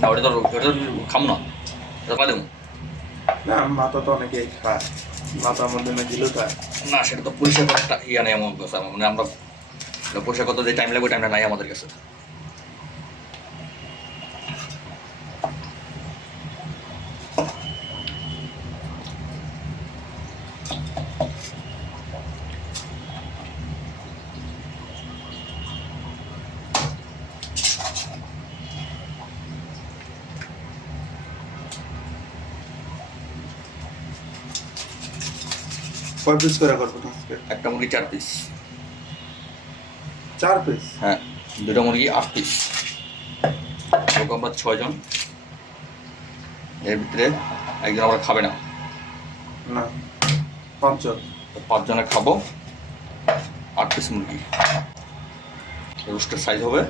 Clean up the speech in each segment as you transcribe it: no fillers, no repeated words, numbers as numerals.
না ওটা তো খাম না, ওটা পা দেবো না, মাথা তো অনেকেই খায়, মাথার মধ্যে না দিলেও খায়। না। সেটা তো পরিষ্কার করার একটা ইয়া নেই আমার কাছে, মানে আমরা পরিষ্কার করতে যে টাইম লাগবে টাইমটা নাই আমাদের কাছে। কয় পিস করে করবো আজকে? একটা মুরগি 4 পিস। 4 পিস? হ্যাঁ, 2টা মুরগি 8 পিস। লোক আমরা 6 জন, এর ভিতরে একজন আমরা খাবে না, না, 5 জন। 5 জনে খাবো 8 পিস মুরগি। রোস্টের সাইজ হবে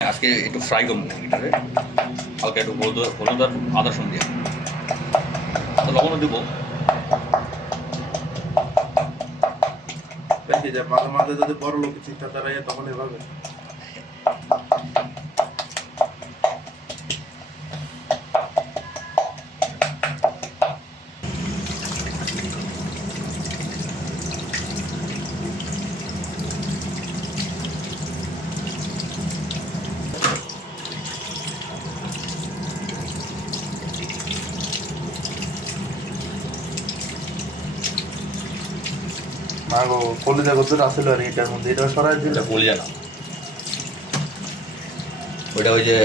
আজকে একটু ফ্রাই করবো মুরগিটারে, হালকা একটু হলুদ আর আদা রসুন দিয়ে, তো লবণও দেবো। দেখি যে মাঝে মাঝে যদি বড় লোক চিন্তা দাঁড়ায় তখন এভাবে। না গো, কলিজা গদ্দুর আসলে আর এটার মধ্যে এটা সরাই দিলে বলি জানা ওইটা ওই যে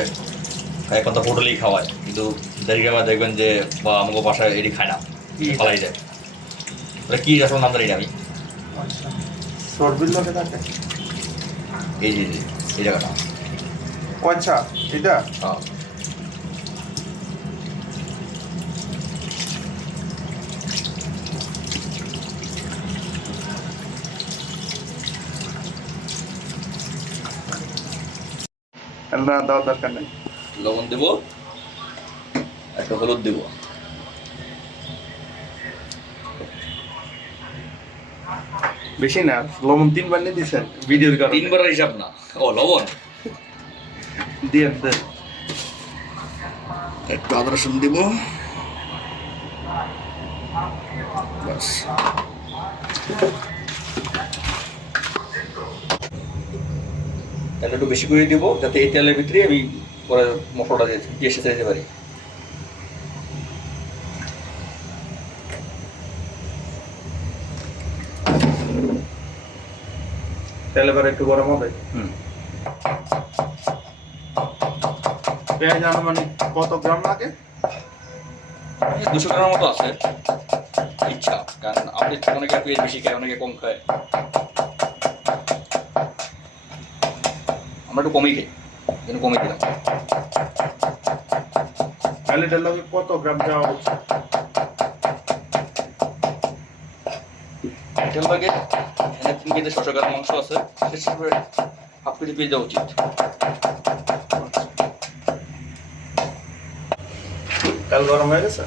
এখন তো হোটেলেই খাওয়ায়, কিন্তু দেরিকে আবার দেখবেন যে বা আমাকে বাসায় এটি খায় না, পালাই যায়। ওটা কী আসলে নাম জানি না আমি। সরবির লোকে থাকে এই যে এই জায়গাটা। ও আচ্ছা, এটা হ্যাঁ, না দাও, দরকার নেই। লবণ দেবো, একটা হলুদ দেবো। বেশি না, লবণ 3 বার নিয়ে দিয়েছেন ভিডিওর কারণে। 3 বারের হিসাব না, ও লবণ দিয়ে দেন। একটু আদা রসুন দিব, বাস। তেল একটু বেশি করে দিব, যাতে এই তেলের ভিতরে আমি পরে মশলাটা দিয়ে সেচে দিতে পারি। তেল এবার একটু গরম হবে। পেঁয়াজ আনুমানিক কত গ্রাম লাগে? 200 গ্রামের মতো আছে, ইচ্ছা। কারণ আপনি অনেকে পেঁয়াজ বেশি খায়, অনেকে কম খায়, আমরা একটু কমই খাই, যেন কমই দিলাম। তাহলে এটার লগে কত গ্রাম যাওয়া উচিত? এটার লাগে এখানে 3 কেজি 600 গ্রাম মাংস আছে, সেটা হিসেবে হাফ কেজি পেঁয়াজ দেওয়া উচিত। তেল গরম হয়ে গেছে?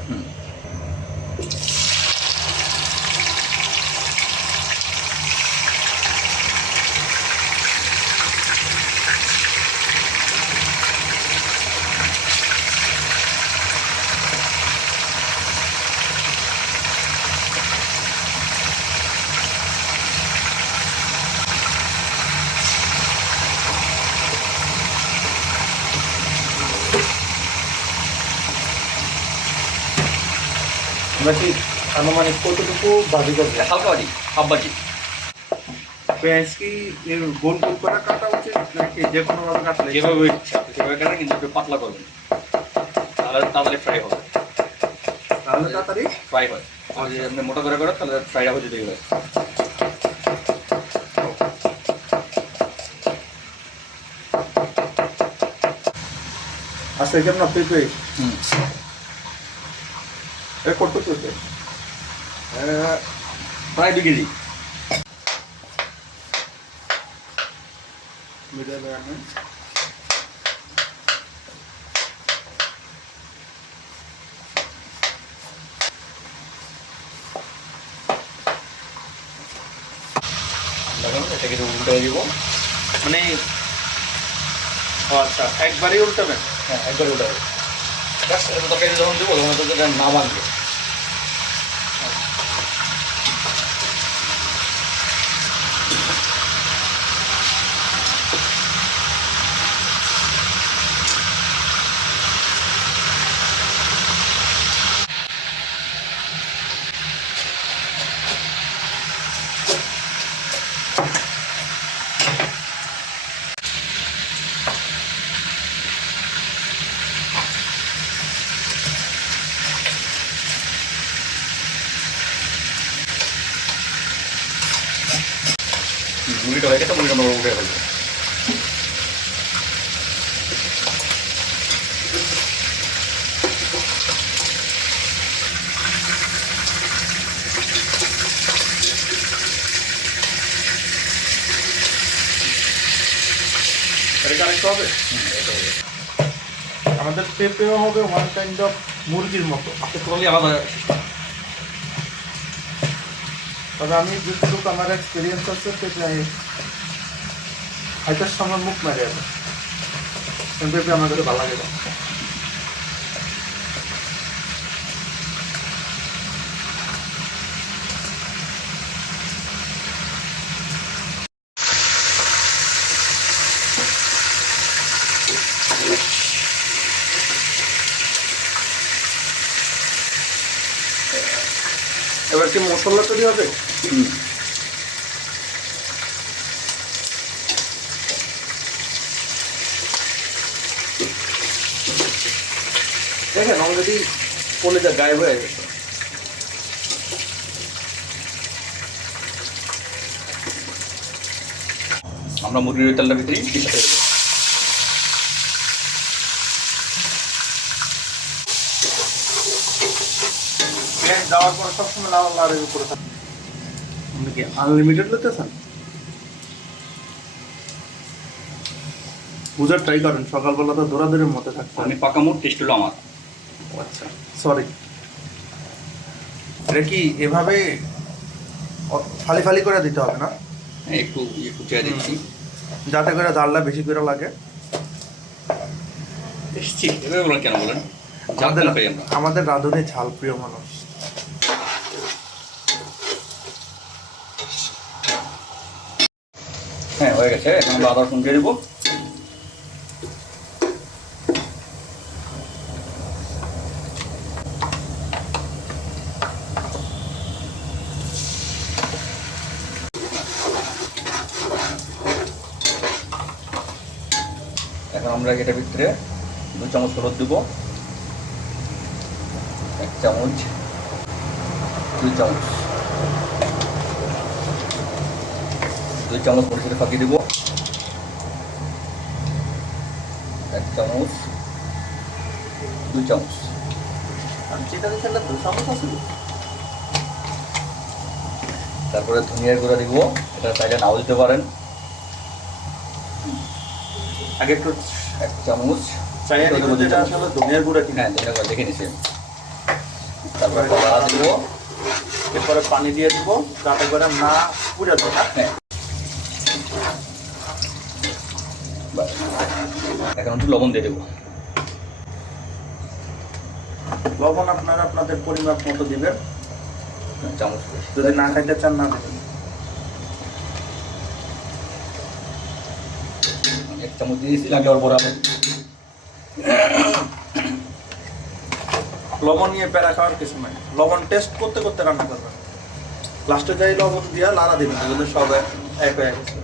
আমরা কি আনুমানিক কতটুকু ভাজি করবো? হালকা ভাজি, হাফ ভাজি। পেঁয়াজ কি এর গোল গোল করে কাটা উচিত নাকি যে কোনো ভাবে কাটলে? যেভাবে ইচ্ছা আপনি সেভাবে কাটেন, কিন্তু একটু পাতলা করবেন, তাহলে তাড়াতাড়ি ফ্রাই হবে। তাহলে তাড়াতাড়ি ফ্রাই হয়। আর যদি আপনি মোটা করে করেন তাহলে ফ্রাইটা হয়ে যেতে হবে। আচ্ছা কেমন পেঁপে কত পেঁপে? প্রায় 2 কেজি। মিডিয়ামে আনেন। এটাকে উল্টে দিব, মানে ও আচ্ছা একবারই উল্টাবেন? হ্যাঁ একবার উল্টাবে। তরকারি যখন দেবো তখন তো এটা না ভাঙবে। মুড়িটা হয়ে গেছে, মুড়িটা আমরা উঠে ফেলবো। এটা কারেক্ট হবে? আমাদের পেঁপেও হবে ওয়ান কাইন্ড অফ মুরগির মতো। টোটালি আলাদা। তবে আমি যতটুকু আমার এক্সপিরিয়েন্স আছে পেঁপে হয়তো সময় মুখ মারে যাবে, পেঁপে আমার কাছে ভালো লাগে না। এবার কি মশলা তৈরি হবে? দেখেন অলরেডি কলিজা গায়েব হয়ে গেছে। আমরা মুরগির তেলটার ভিতরেই পিসাতে দেবো। পেঁয়াজ দেওয়ার পর সবসময় লাল লালের উপরে থাকে। আপনি কি আনলিমিটেড নিতেছেন? বুঝার ট্রাই করেন, সকালবেলা তো দৌড়াদৌড়ির মধ্যে থাকতে। আমি পাকা মুড, টেস্ট হলো আমার। আচ্ছা সরি, এটা কি এভাবে ফালি ফালি করে দিতে হবে না? একটু কুচিয়ে দিচ্ছি যাতে করে জালটা বেশি করে লাগে। এসছি এভাবে বলেন, কেন বলেন? আমাদের পাই আমরা। আমাদের রাঁধুনি ঝাল প্রিয় মানুষ। হ্যাঁ হয়ে গেছে, এখন আমরা আদা রসুন দিয়ে দেবো। এখন আমরা এটার ভিতরে 2 চামচ হলুদ দেবো, 1 চামচ, 2 চামচ, 2 চামচ মরিচের ফাঁকি দেবো, 1 চামচ, 2 চামচ। যেটা দিচ্ছে একটা 2 চামচ আছে। তারপরে ধনিয়ার গুঁড়া দিব, এটা চাইলে নাও দিতে পারেন। আগে একটু 1 চামচ। চাইয়া দিব যেটা আসলে ধনিয়ার গুঁড়া কিনা। হ্যাঁ, ধনিয়ার গুঁড়া দেখে নিছি। তারপরে কলা দিব, এরপরে পানি দিয়ে দিব যাতে করে না পুড়ে যায়। হ্যাঁ। বাস। এখন একটু লবণ দিয়ে দেবো। লবণ আপনারা আপনাদের পরিমাপ মতো দিবেন, চামচ। যদি না খাইতে চান না দেবেন। 1 চামচ দিয়েছি, লাগে ওর পরে আবার লবণ নিয়ে প্যারা খাওয়ার কিছু নাই, লবণ টেস্ট করতে করতে রান্না করবেন। লাস্টে যাই লবণ দিয়া লাড়া দিবেন, এগুলো সব এক হয়ে গেছে।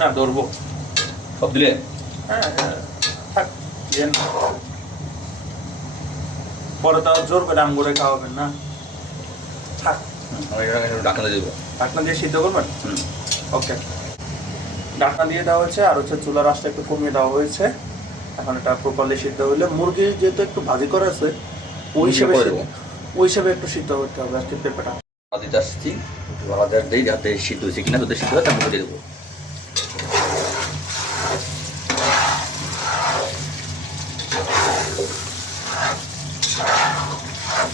না ধরবো। সব দিলে হ্যাঁ থাক দেন। পরে তো আর জোর করে আম করে খাওয়াবেন না, থাক। আমি এখানে ঢাকনা দেবো। ঢাকনা দিয়ে সিদ্ধ করবেন। ওকে, ঢাকনা দিয়ে দেওয়া হয়েছে, আর হচ্ছে চুলার আঁচটা একটু কমিয়ে দেওয়া হয়েছে। এখন এটা প্রপারলি সিদ্ধ হইলে, মুরগি যেহেতু একটু ভাজি করা আছে ওই হিসেবে একটু সিদ্ধ করতে হবে আর কি পেঁপেটা। দিতে আসছি, আলাদা দিই যাতে সিদ্ধ হয়েছে কিনা, যদি সিদ্ধ হয় তারপরে দিয়ে দেবো।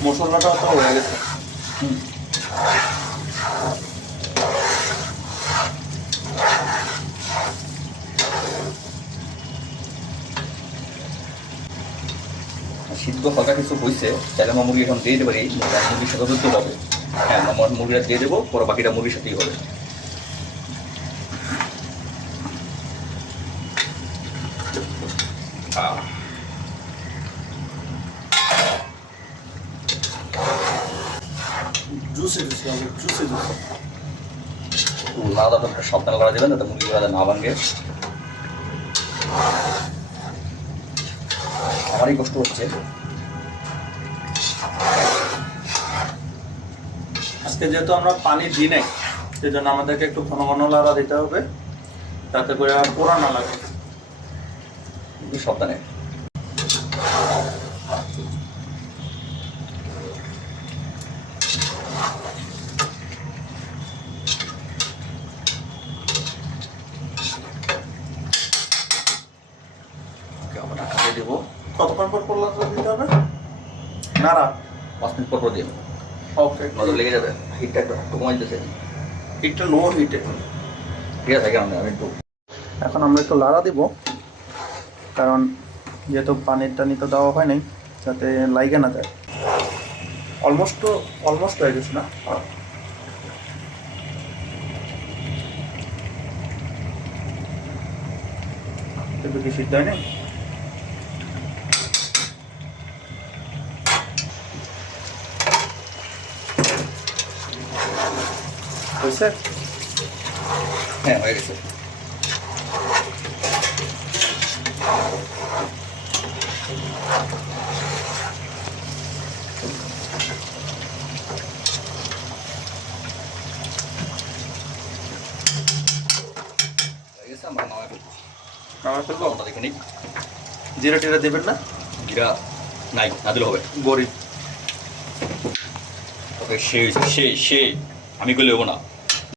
মশলাটাও তো হয়ে গেছে। সিদ্ধ হালকা কিছু হয়েছে, তাহলে আমার মুরগি এখন দিয়ে দিতে পারি। মুরগির সাথে দুধ হবে। হ্যাঁ, আমার মুরগিটা দিয়ে দেবো, পরে বাকিটা মুরগির সাথেই হবে। জুসি জুসি হবে, জুসি জুসি। না দাদা, সাবধানে করা যাবে না, যাতে মুরগিগুলো না ভাঙে। আমারই কষ্ট হচ্ছে। আজকে যেহেতু আমরা পানি দিই নাই, সেজন্য আমাদেরকে একটু ঘন ঘন লাড়া দিতে হবে, যাতে করে আর পোড়া না লাগে। সাবধানে। দেবো। কতক্ষণ পর পোড়া দিতে হবে? নাড়া 5 মিনিট পর দিয়ে। ওকে, নজর লেগে যাবে। হিটটা একটু কমাই দিতেছে। একটু লো হিটে। ঠিক আছে, আমি একটু। এখন আমরা একটু লাড়া দিব, কারণ যেহেতু পানির টানি তো দেওয়া হয় নাই, যাতে লাইগে না যায়। অলমোস্ট হয়ে গেছে না? কিন্তু কি সিদ্ধ হয় নাই? হয়েছে? হ্যাঁ, হয়ে গেছে। আমরা আমার ফেলবো? দেখে নিই। জিরা টিরা দেবেন না? জিরা নাই, না দিলে হবে। বড়ি। ওকে, সেই আমি করলে হবো না।